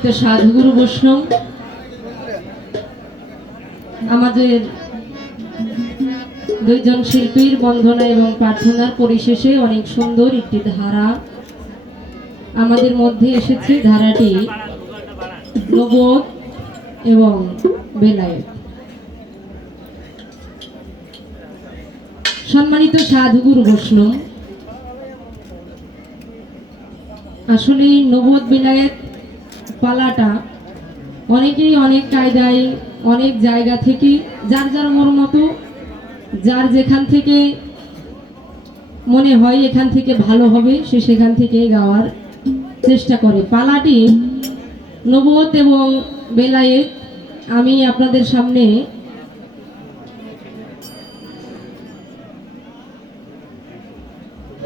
সম্মানিত সাধুগুরু বৈষ্ণব, আমাদের দুইজন শিল্পীর বন্দনা এবং প্রার্থনার পরিশেষে অনেক সুন্দর একটি ধারা আমাদের মধ্যে এসেছে। ধারাটি নবদ এবং বেলায়েত। সম্মানিত সাধুগুরু বৈষ্ণব, আসলে নবদ বেলায়েত পালাটা অনেকেই অনেক কায়দায় অনেক জায়গা থেকে যার যার মতো যার যেখান থেকে মনে হয় এখান থেকে ভালো হবে সে সেখান থেকে গাওয়ার চেষ্টা করে। পালাটি নবদ এবং বেলায়েত আমি আপনাদের সামনে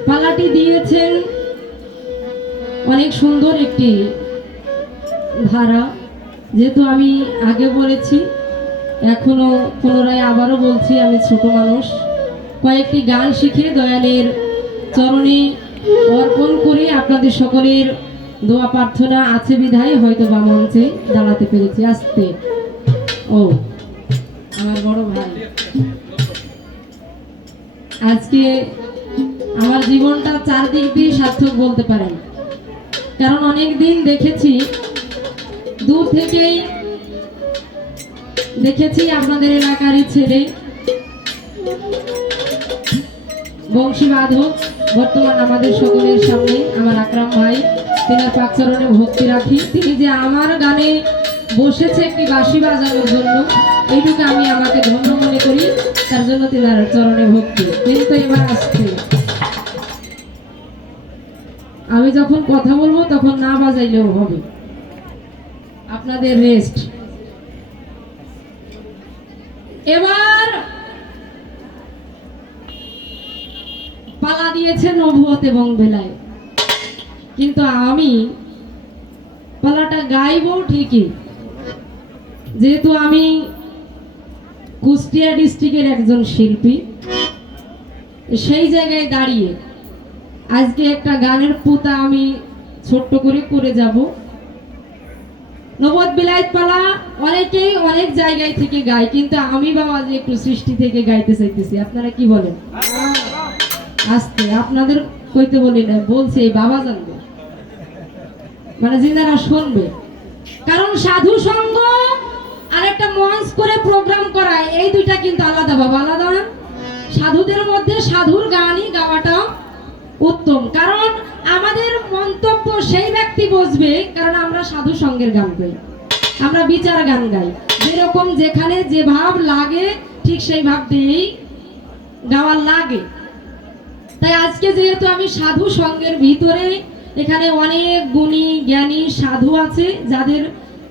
পালাটি দিয়েছেন অনেক সুন্দর একটি ধারা। যেহেতু আমি আগে বলেছি, এখনো পুনরায় আবারও বলছি, আমি ছোট মানুষ, কয়েকটি গান শিখে দয়ালের চরণে অর্পণ করে আপনাদের সকলের দোয়া প্রার্থনা আছে বিধায় হয়তো বা মঞ্চে দাঁড়াতে পেরেছি। আসতে ও আমার বড় ভাই, আজকে আমার জীবনটা চারদিক দিয়ে সার্থক বলতে পারেন। কারণ অনেক দিন দেখেছি, দূর থেকেই দেখেছি আপনাদের এলাকারই ছেলে বংশী বাধক, বর্তমান আমাদের সকলের সামনে আমার আকরাম ভাই, তিনার পাকচরণে ভক্তি রাখি। তিনি যে আমার গানে বসেছে একটি বাঁশি বাজানোর জন্য, এইটুকু আমি আমাকে ধন্য মনে করি, তার জন্য তিনার চরণে ভক্তি। কিন্তু এবার আসছে, আমি যখন কথা বলবো তখন না বাজাইলেও হবে, আপনাদের রেস্ট। এবার পালা দিয়েছে নবদ এবং বেলায়েত, কিন্তু আমি পালাটা গাইবো ঠিকই, যেহেতু আমি কুষ্টিয়া ডিস্ট্রিক্টের একজন শিল্পী। সেই জায়গায় দাঁড়িয়ে আজকে একটা গানের পুতা আমি ছোট্ট করে করে যাব। নবদ বেলায়েত পালা অনেকেই অনেক জায়গায় থেকে গায়, কিন্তু আমি বাবা যে একটু সৃষ্টি থেকে গাইতে চাইতেছি। আপনারা কি বলেন? আস্তে আপনাদের কইতে বলি না, বলছে এই বাবা জানবে, মানে যিনারা শুনবে। কারণ সাধু সঙ্গ আর একটা মঞ্চ করে প্রোগ্রাম করা, এই দুইটা কিন্তু আলাদা বাবা, আলাদা না। সাধুদের মধ্যে সাধুর গানই গাওয়াটা উত্তম, কারণ আমাদের মন্তব্য সেই ব্যক্তি বুঝবে, কারণ আমরা সাধু সঙ্গের গান গাই, আমরা বিচার গান গাই, যেরকম যেখানে যে ভাব লাগে ঠিক সেই ভাব দিয়েই গাওয়ার লাগে। তাই আজকে যেহেতু আমি সাধু সঙ্গের ভিতরে, এখানে অনেক গুণী জ্ঞানী সাধু আছে যাদের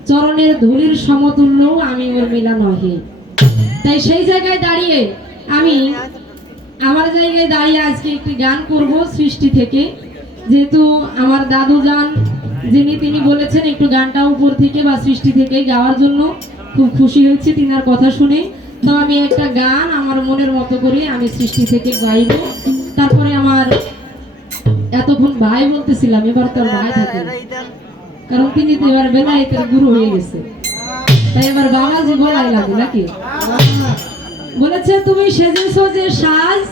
চরণের ধুলির সমতুল্য আমি ওর মিলা নহে, তাই সেই জায়গায় দাঁড়িয়ে আমি আমার জায়গায় দাঁড়িয়ে আজকে একটি গান করব সৃষ্টি থেকে। যেহেতু আমার দাদু যান যিনি, তিনি বলেছেন একটু গানটা উপর থেকে বা সৃষ্টি থেকে গাওয়ার জন্য, খুব খুশি হয়েছে তিনার কথা শুনে। তো আমি একটা গান আমার মনের মতো করে আমি সৃষ্টি থেকে গাইব। তারপরে আমার এতক্ষণ ভাই বলতেছিলাম, এবার তোর ভাই থাকে, কারণ তিনি তো এবার বেলায়েতের গুরু হয়ে গেছে, তাই এবার বাবাজি বলাই লাগে নাকি। বলেছে তুমি সেজেছো যে সাজ,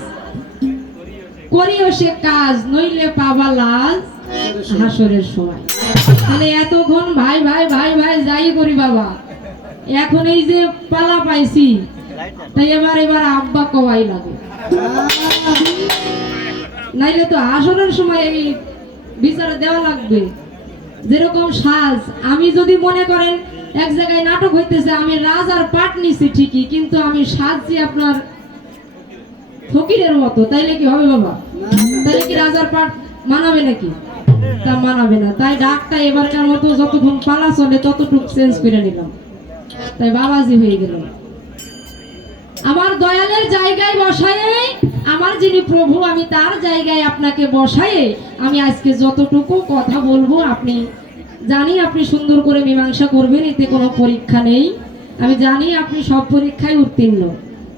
করিও সে কাজ, নইলে পাবা লাজ হাসরের সময়। তাহলে এতক্ষণ ভাই ভাই ভাই ভাই যাই করি বাবা, এখন এই যে পালা পাইছি, তাই এবার আব্বা কওয়াই লাগে, নাইলে তো হাসরের সময় এই বিচার দেওয়া লাগবে। যেরকম সাজ, আমি যদি মনে করেন এক জায়গায় নাটক হইতেছে, আমি রাজার পাট নিছি ঠিকই, কিন্তু আমি সাজছি আপনার ফকিরের মতো, তাইলে কি হবে বাবা? তাইলে কি রাজার পাট মানাবে নাকি? তা মানাবে না। তাই ডাকটা এবারকার মতো যতক্ষণ পালা চলে ততটুকু চেঞ্জ করে নিলাম, তাই বাবাজি হয়ে গেল। আমার দয়ালের জায়গায় বসায়ে, আমার যিনি প্রভু, আমি তার জায়গায় আপনাকে বসায়ে আমি আজকে যতটুকু কথা বলবো, আপনি জানি আপনি সুন্দর করে মীমাংসা করবেন, এতে কোনো পরীক্ষা নেই। আমি জানি আপনি সব পরীক্ষায় উত্তীর্ণ।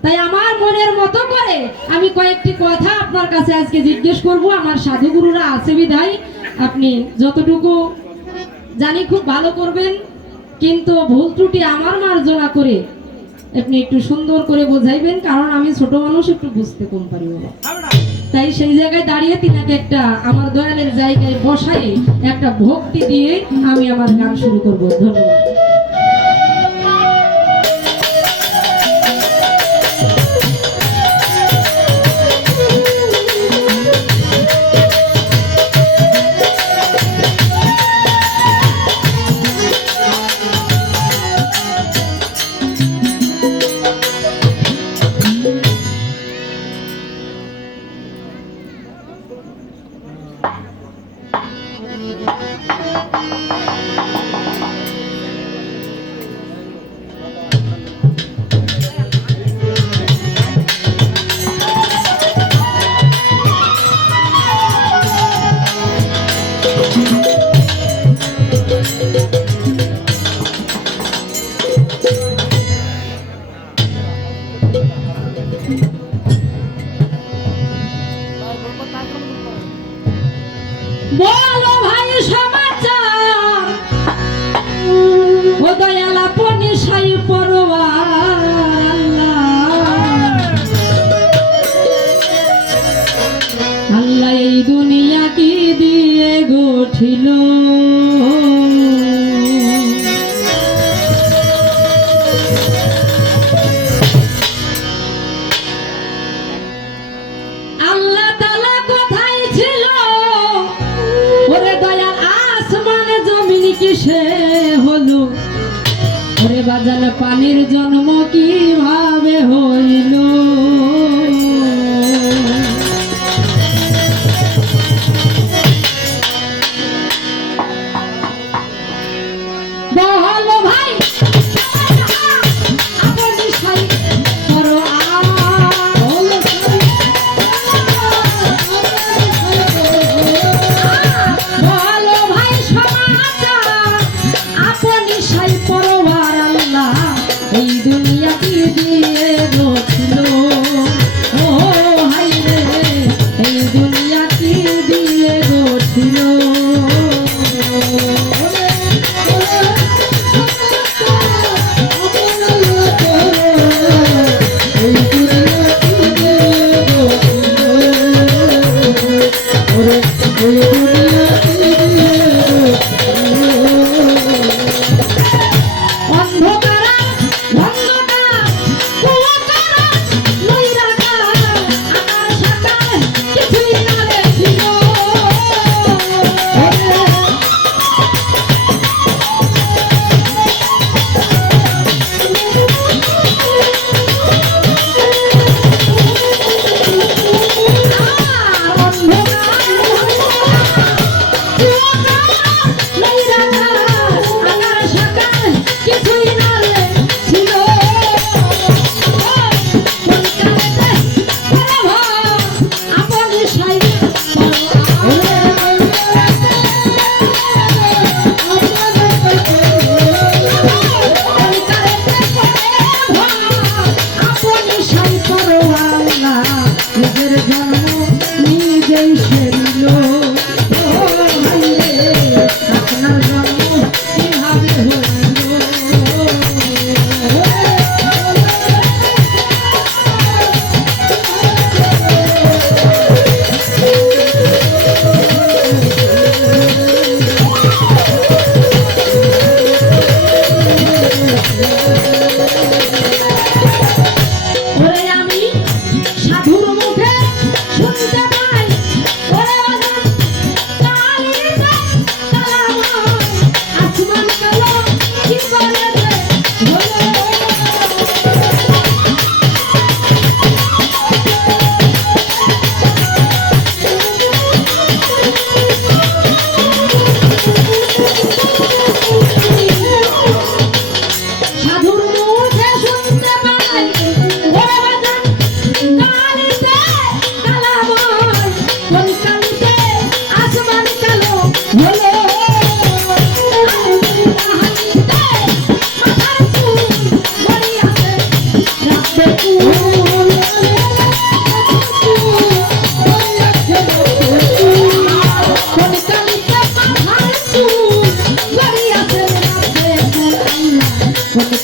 তাই আমার মনের মতো করে আমি কয়েকটি কথা আপনার কাছে আজকে জিজ্ঞেস করব। আমার সাধুগুরুরা আছে বিধায় আপনি যতটুকু জানি খুব ভালো করবেন, কিন্তু ভুল ত্রুটি আমার মার্জনা করে আপনি একটু সুন্দর করে বোঝাইবেন, কারণ আমি ছোট মানুষ, একটু বুঝতে কম পারি বাবা। তাই সেই জায়গায় দাঁড়িয়ে তিনাকে একটা আমার দয়ালের জায়গায় বসাই একটা ভক্তি দিয়ে আমি আমার গান শুরু করব। ধন্যবাদ। বলো ভাই সমাচার, ও দয়াল আপনি সাই পরওয়ার আল্লাহ এই দুনিয়া কি দিয়ে গঠিল, আল্লাহ তাআলা কোথায় ছিল, ওরে দয়াল আসমানে জমিন কিসে হলো, ওরে বাজান পানির জন্ম কিভাবে হইল, বলো ভাই আপনি সাই পরওয়ার, বলো ভাই সমাচার, আপনি সাই পরওয়ার আল্লাহ এই দুনিয়া কি দিয়ে গঠিল, ও হাই রে এই দুনিয়া কি দিয়ে গঠিল।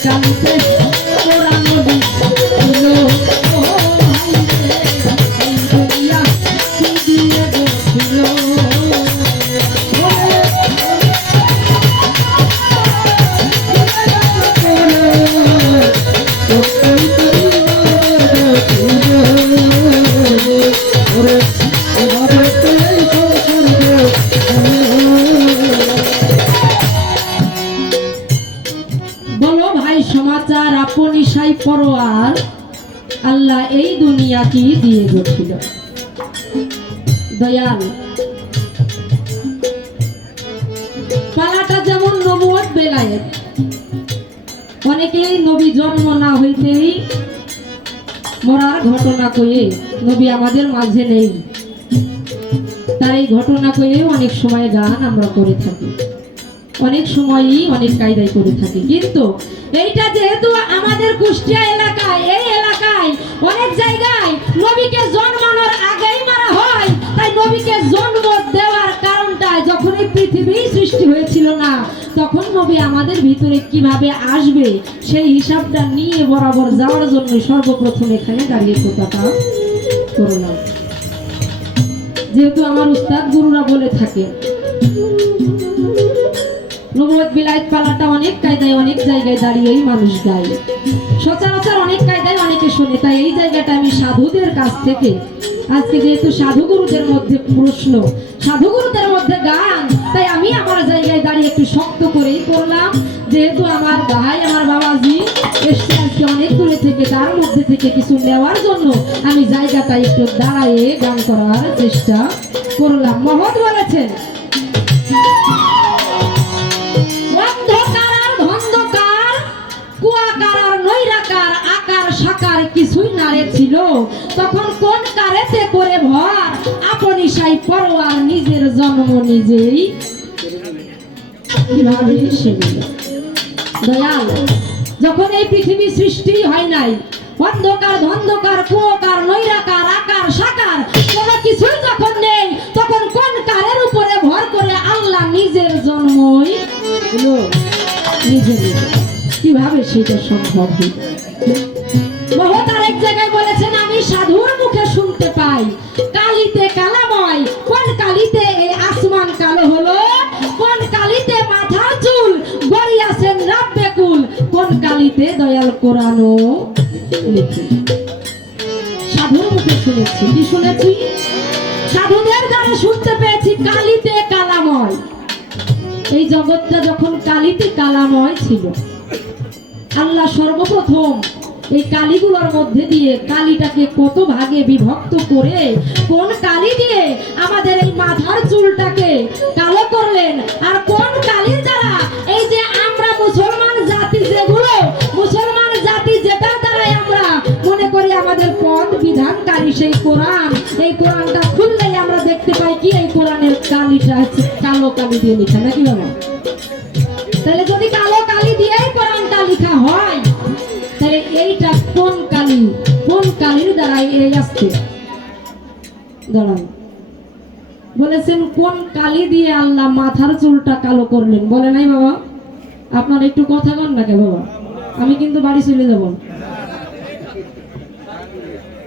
কালিতে ওরা নবী ছিল ও ভাই রে এই দুনিয়া কি দিয়ে গেছিল বলো ভাই সমাচার আপনি সাই পরোয়ার আল্লাহ এই দুনিয়া কি দিয়ে গেছিল দয়াল পালাটা যেমন নবুয়ত বেলায়েত অনেকেই নবী জন্ম না হইতেই মরার ঘটনা কয়ে নবী আমাদের মাঝে নেই তার এই ঘটনা কয়ে অনেক সময় গান আমরা করে থাকি অনেক সময়ই অনেক কায়দায় করে থাকি কিন্তু এইটা যেহেতু আমাদের কুষ্টিয়া এলাকায় এই এলাকায় অনেক জায়গায় নবীকে জন্মানোর আগেই মারা হয় তাই নবীকে জন্ম দেওয়ার কারণটা যখন এই পৃথিবী সৃষ্টি হয়েছিল না তখন নবী আমাদের ভিতরে কিভাবে আসবে সেই হিসাবটা নিয়ে বরাবর যাওয়ার জন্য সর্বপ্রথম এখানে দাঁড়িয়ে কথাটা করলাম যেহেতু আমার উস্তাদ গুরুরা বলে থাকে নবুয়ত বিলায়েত পালাটা অনেক কায়দায় অনেক জায়গায় দাঁড়িয়েই মানুষ গায় সচরাচর অনেক কায়দায় অনেকে শোনে তাই এই জায়গাটা আমি সাধুদের কাছ থেকে আজকে যেহেতু সাধুগুরুদের মধ্যে প্রশ্ন সাধুগুরুদের মধ্যে গান তাই আমি আমার জায়গায় দাঁড়িয়ে একটু শক্ত করেই করলাম যেহেতু আমার ভাই আমার বাবাজি এসছে আজকে অনেক দূরে থেকে তার মধ্যে থেকে কিছু নেওয়ার জন্য আমি জায়গাটা একটু দাঁড়ায়ে গান করার চেষ্টা করলাম মহৎ বলেছেন কিছুই নারে ছিল তখন কোন কারেতে করে ভর আপনি সাই পরোয়ার নিজের জন্ম নিজেই কিভাবে দয়াল যখন এই পৃথিবী সৃষ্টি হয় নাই অন্ধকার ধন্ধকার কুয়াকার নৈরাকার আকার সাকার কোনো কিছুই যখন নেই তখন কোন কারের উপরে ভর করে আল্লাহ নিজের জন্মই নিজে কিভাবে সেটা সম্ভব বহুত আরেক জায়গায় বলেছেন আমি সাধুর মুখে শুনতে পাই কালিতে কালাময় কোন কালিতে এই আসমান কালো হলো কোন কালিতে মাথার চুল গড়িয়াছেন রাব্বে কুল কোন কালিতে দয়াল কোরআনও লিখে সাধুর মুখে শুনেছি কি শুনেছি সাধুদের দ্বারা শুনতে পেয়েছি কালিতে কালাময় এই জগৎটা যখন কালিতে কালাময় ছিল আল্লাহ সর্বপ্রথম এই কালিগুলোর মধ্যে দিয়ে কালিটাকে কত ভাগে বিভক্ত করে কোন কালি দিয়ে আমাদের এই মাথার চুলটাকে কালো করলেন আর কোন কালির দ্বারা এই যে আমরা মুসলমান জাতি যেগুলো মুসলমান জাতি যেটার দ্বারাই আমরা মনে করি আমাদের পথ বিধানকারী সেই কোরআন এই কোরআনটা খুললেই আমরা দেখতে পাই কি এই কোরআনের কালিটা কালো কালি দিয়ে লেখা নাকি বাবা তাহলে যদি কালো কালি দিয়েই কোরআনটা লেখা হয় তাহলে এইটা কোন কালির দ্বারা এই আসছে দাঁড়ান বলেছেন কোন কালি দিয়ে আল্লাহ মাথার চুলটা কালো করলেন বলে নাই বাবা আপনার একটু কথা কন না কে বাবা আমি কিন্তু বাড়ি চলে যাব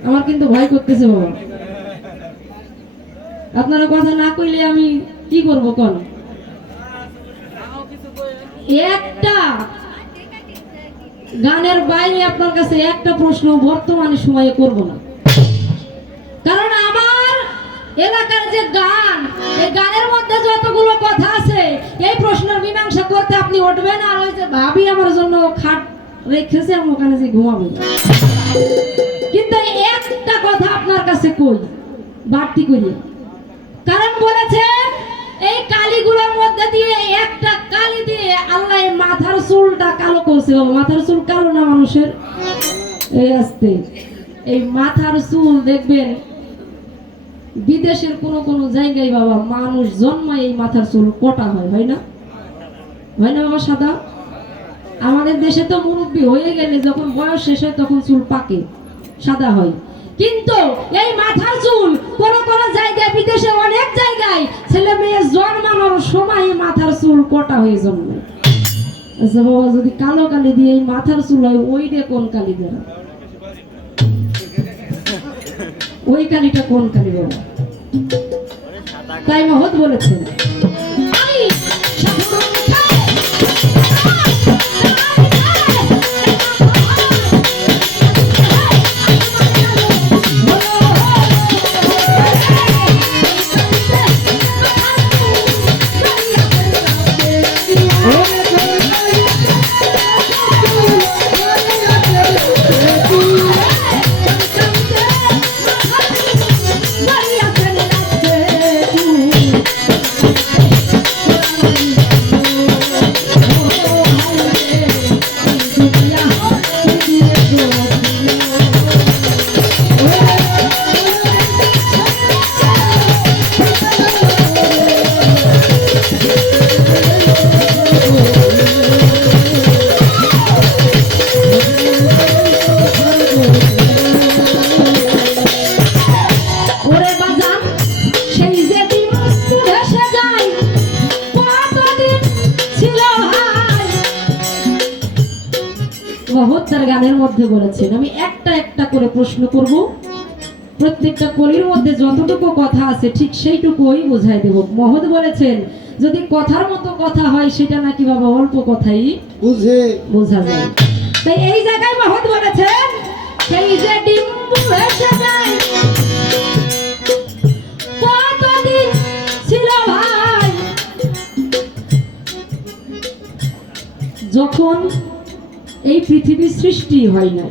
আমার কিন্তু ভয় করতেছে বাবা আপনারা কথা না কইলে আমি কি করব কোন একটা গানের বাইরে আপনার কাছে একটা প্রশ্ন বর্তমানে সময়ে করব না কারণ আমার এলাকার যে গান এই গানের মধ্যে যতগুলো কথা আছে এই প্রশ্নের মীমাংসা করতে আপনি উঠবেন আর ওই যে ভাবি আমার জন্য খাট রেখেছে আমি ওখানে যে ঘুমাবো কিন্তু একটা কথা আপনার কাছে কই বাড়তি করি কারণ বলেছেন এই কালিগুলোর মধ্যে দিয়ে একটা কালি দিয়ে আল্লাহ মাথার চুলটা কালো করছে বাবা মাথার চুল কালো না মানুষের এই আসতে এই মাথার চুল দেখবেন বিদেশের কোন জায়গায় বাবা মানুষ জন্মায় এই মাথার চুল কটা হয় না বাবা সাদা আমাদের দেশে তো মুরব্বি হয়ে গেলে যখন বয়স শেষ হয় তখন চুল পাকে সাদা হয় কিন্তু এই মাথার চুল কোন জায়গায় বিদেশে অনেক জায়গায় ছেলে মেয়ে জন্মানোর সময় মাথার চুল কটা হয়ে জন্মায় আচ্ছা বাবা, যদি কালো কালি দিয়ে এই মাথার চুল হয়, ওইটা কোন কালি দেওয়া? ওই কালিটা কোন কালি বাবা? তাই মহৎ বলেছেন, আমি মহৎ তার গানের মধ্যে বলেছেন, আমি একটা একটা করে প্রশ্ন করব, প্রত্যেকটা কলির মধ্যে যতটুকু কথা আছে ঠিক সেইটুকুই বোঝাই দেব। মহৎ বলেছেন, যদি কথার মতো কথা হয় সেটা নাকি বাবা অল্প কথাই বোঝা যায়। তাই এই জায়গায় মহৎ বলেছেন, সেই যে ডিম্বু এসে যায় কতদিন ছিল ভাই, যখন এই পৃথিবী সৃষ্টি হয় না,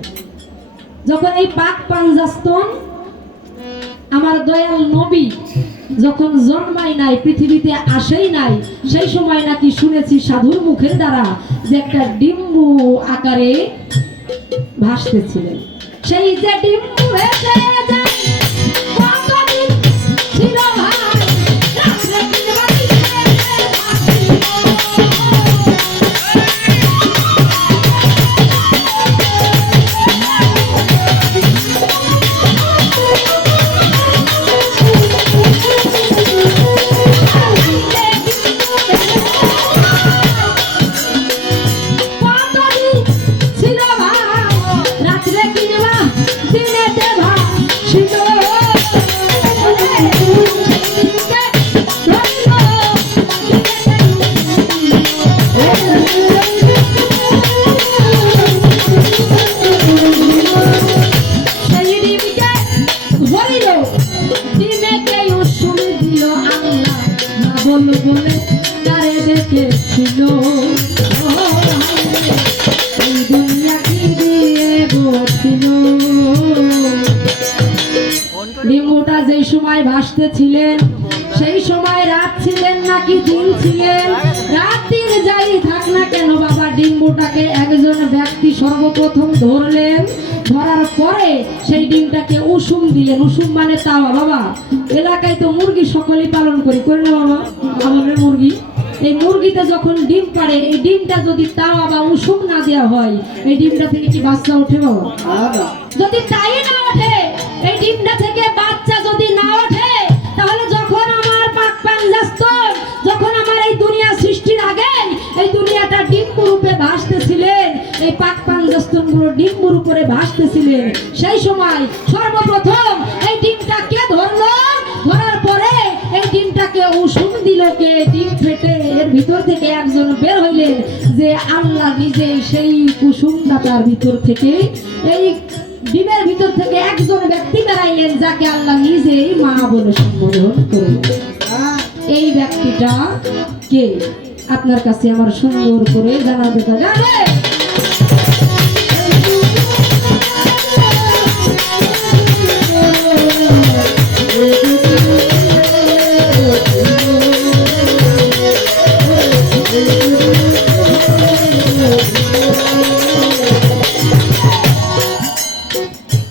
যখন এই পাক পাঞ্জাস্তন আমার দয়াল নবী যখন জন্মায় নাই, পৃথিবীতে আসেই নাই, সেই সময় নাকি শুনেছি সাধুর মুখের দ্বারা যে একটা ডিম্বু আকারে ভাসতেছিলেন। সেই যে ডিম্বু এসে যায় কতদিন ছিল ভাই, রাত্রে বলে তারে দেখেছিল, এই দুনিয়া কি দিয়ে বসছিল। ডিম্বুটা যেই সময় ভাসতেছিলেন সেই সময় রাত ছিলেন নাকি দিন ছিলেন, রাত দিন যাই থাক না কেন বাবা, ডিম্বুটাকে একজন ব্যক্তি সর্বপ্রথম ধরলেন, ধরার পরে সেই ডিমটাকে উষুম দিলেন। উষুম মানে তাওয়া বাবা, এলাকায় তো মুরগি সকলেই পালন করি না বাবা, আমাদের মুরগি, এই মুরগিতে যখন ডিম পাড়ে, এই ডিমটা যদি তাওয়া বা উষুম না দেওয়া হয়, এই ডিমটা থেকে কি বাচ্চা ওঠে বাবা? যদি তাই না ওঠে, এই ডিমটা থেকে বাচ্চা যদি না ওঠে, তাহলে যখন আমার পাক পাঞ্জাস্তন, যখন আমার এই দুনিয়া সৃষ্টির আগে এই দুনিয়াটা ডিম্বু রূপে ভাসতেছিলেন, এই পাক পাঞ্জাস্তন গুলো ডিম্বুর উপরে ভাসতেছিলেন, সেই সময় সর্বপ্রথম এই ডিমটা কে ধরলো, ধরার পরে এই ডিমটাকে উষুম দিল কে? ডিম ফেটে এর ভিতর থেকে একজন বের হইলেন, যে আল্লাহ নিজে সেই কুসুমদাতার ভিতর থেকে, এই ডিমের ভিতর থেকে একজন ব্যক্তি বেরাইলেন, যাকে আল্লাহ নিজেই মা বলে সম্বোধন করলেন। এই ব্যক্তিটা কে? আপনার কাছে আমার সুন্দর করে জানাতে জানে।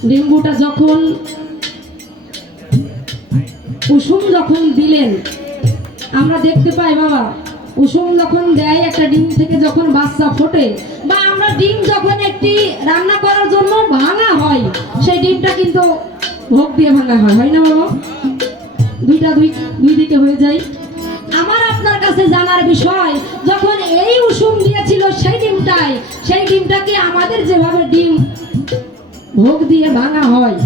ডিম্বুটা যখন কুসুম যখন দিলেন, আমরা দেখতে পাই বাবা, কুসুম যখন দেয় একটা ডিম থেকে যখন বাচ্চা ফোটে, বা আমরা ডিম যখন একটি রান্না করার জন্য ভাঙা হয়, সেই ডিমটা কিন্তু ভোগ দিয়ে ভাঙা হয়, হয় না বাবা? দুই দিকে হয়ে যায়। আমার আপনার কাছে জানার বিষয়, যখন এই উষুম দিয়েছিল সেই ডিমটাকে আমাদের যেভাবে ডিম ভোগ দিয়ে ভাঙা হয়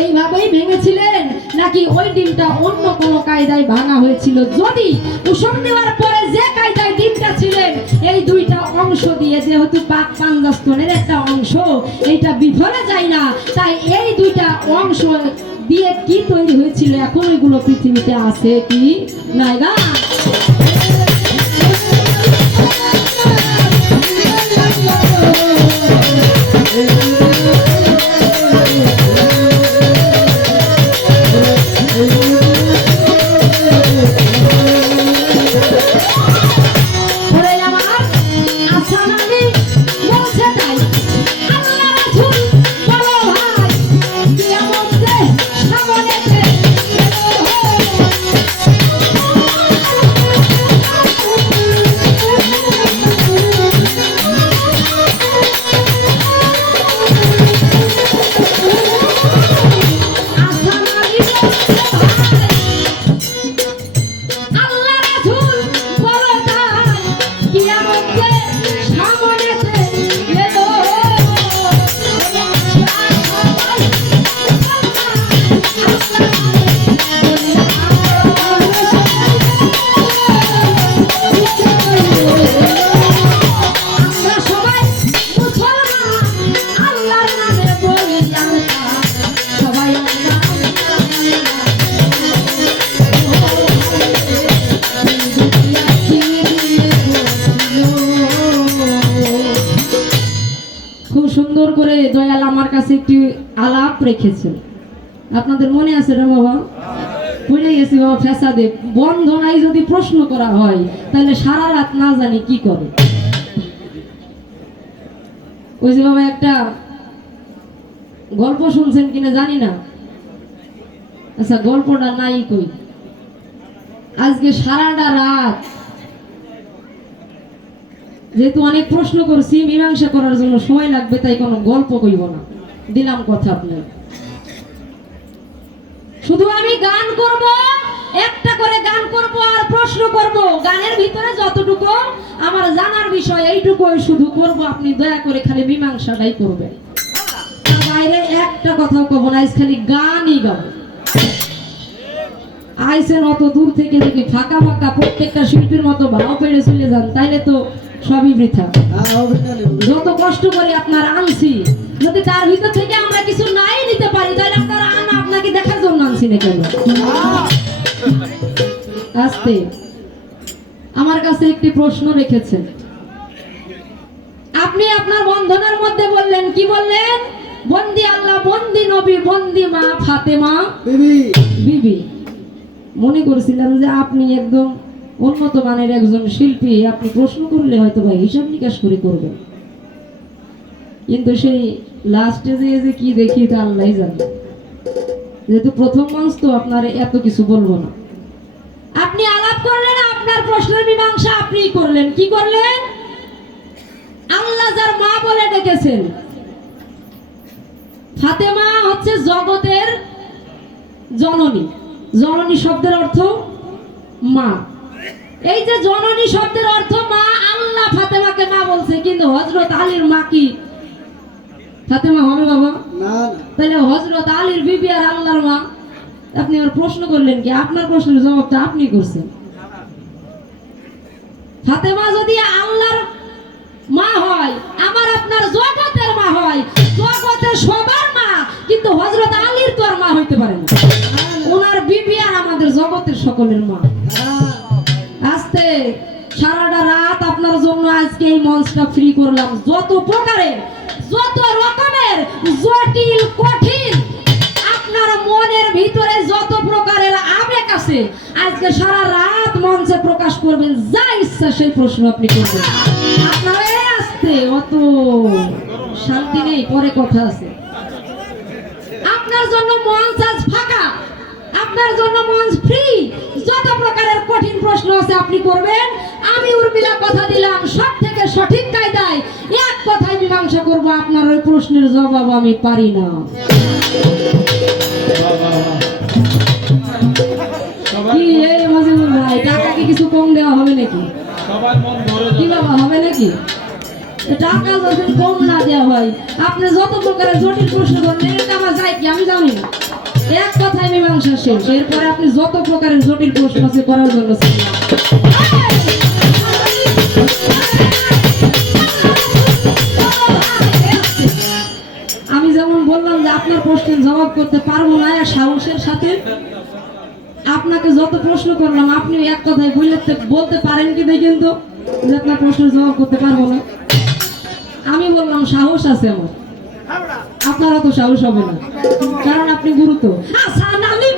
এইভাবেই ভেঙেছিলেন, নাকি ওই ডিমটা অন্য কোনো কায়দায় ভাঙা হয়েছিল? যদি কুসুম দেওয়ার পরে যে কায়দায় ডিমটা ছিলেন, এই দুইটা অংশ দিয়ে যেহেতু পাক পাঞ্জাস্তনের একটা অংশ, এইটা বিফলে যায় না, তাই এই দুইটা অংশ দিয়ে কি তৈরি হয়েছিল এখন ওইগুলো পৃথিবীতে আছে কি নাই না? সুন্দর করে দয়াল আমার কাছে একটি আলাপ রেখেছেন, আপনাদের মনে আছে রে বাবা? ভুলে গেছি বাবা। ফেসাদে বন্ধনায় যদি প্রশ্ন করা হয় তাহলে সারা রাত না জানি কি করে। ওই যে বাবা একটা গল্প শুনছেন কিনা জানি না, আচ্ছা গল্পটা নাই কই। আজকে সারাটা রাত যেহেতু অনেক প্রশ্ন করছি, মীমাংসা করার জন্য সময় লাগবে, তাই কোনো গল্প কইব না, দিলাম কথা আপনার। শুধু আমি গান করব, একটা করে গান করব আর প্রশ্ন করব। গানের ভিতরে যতটুকু আমার জানার বিষয় এইটুকুই শুধু করব, আপনি দয়া করে খালি মীমাংসাটাই করবেন। তার বাইরে একটা কথাও কব না, আজ খালি গানই গাব। আইসেন অত দূর থেকে যদি ফাঁকা ফাঁকা প্রত্যেকটা শিল্পীর মতো ভাও পেড়ে চলে যান তাইলে তো সবই বৃথা। যত কষ্ট করে আপনার আনছি, যদি তার ভিতর থেকে আমরা কিছু নাই নিতে পারি তাহলে আপনার আনা আপনাকে দেখার জন্য আনছি না কেন? আস্তে আমার কাছে একটি প্রশ্ন রেখেছেন, আপনি আপনার বন্ধনের মধ্যে বললেন, কি বললেন? বন্দি আল্লাহ, বন্দি নবী, বন্দি মা ফাতেমা বিবি। মনে করছিলাম যে আপনি একদম উন্নত মানের একজন শিল্পী, আপনি প্রশ্ন করলে হয়তো ভাই হিসাব নিকাশ করে করবেন, কিন্তু সেই লাস্টে যে কি দেখি তা আল্লাহই জানে। যেহেতু প্রথম মঞ্চ তো আপনার এত কিছু বলবো না। আপনি আলাপ করলেন, আপনার প্রশ্নের মীমাংসা আপনি করলেন। কি করলেন? আল্লাহ যার মা বলে ডেকেছেন, ফাতেমা হচ্ছে জগতের জননী। জননী শব্দের অর্থ মা। এই যে জননী শব্দের অর্থ মা, আল্লাহ ফাতেমাকে মা বলছে, কিন্তু হযরত আলীর মা কি ফাতেমা হবে বাবা? না। তাহলে হযরত আলীর বিবি আর আল্লাহর মা। আপনি আমার প্রশ্ন করলেন কি? আপনার প্রশ্নের জবাবটা আপনি করছেন। ফাতেমা যদি আল্লাহর মা হয়, আমার আপনার জগতের মা হয়, জগতের সবার মা, কিন্তু হযরত আলীর তো আর মা হইতে পারে না। ওনার বিবি আর আমাদের জগতের সকলের মা। আস্তে সারাটা রাত আপনার জন্য আজকে এই মঞ্চটা ফ্রি করলাম। যত প্রকারের, যত রকমের জটিল কঠিন আপনার মনের ভিতরে যত প্রকারের আবেগ আছে, আজকে সারা রাত মঞ্চে প্রকাশ করবেন। যা ইচ্ছা সেই প্রশ্ন আপনি করবেন। আপনারা আস্তে, অত শান্তি নেই, পরে কথা আছে। আপনার জন্য মঞ্চ আজ ফাঁকা, আপনার জন্য মঞ্চ ফ্রি। যত প্রকারের কঠিন প্রশ্ন আছে আপনি করবেন। আমি উর্মিলা কথা দিলাম, সব থেকে সঠিক কায়দায় এক কথায় মীমাংসা করব। আপনার ওই প্রশ্নের জবাব আমি পারি না। কি এই মজিবুর ভাই, টাকা কি কিছু কম দেওয়া হবে নাকি? সবার মন ভরে কি যাবে। বাবা, হবে নাকি? তো টাকা যদি কম না দেওয়া হয়, আপনি যত প্রকারের জটিল প্রশ্ন করেন এটা আমার যায় কি আমি জানি না। এক কথায় মীমাংসা শেষ। এরপরে আপনি যত প্রকারের জটিল প্রশ্ন আছে করার জন্য ছিলেন। আমি যেমন বললাম যে আপনার প্রশ্নের জবাব করতে পারবো না, আর সাহসের সাথে আপনাকে যত প্রশ্ন করলাম আপনি এক কথায় বলতে পারেন কি দেখেন তো যে আপনার প্রশ্নের জবাব করতে পারবো না। আমি বললাম সাহস আছে আমার, আপনার অত সাহস হবে না, কারণ আপনি গুরু তো। আচ্ছা, আমি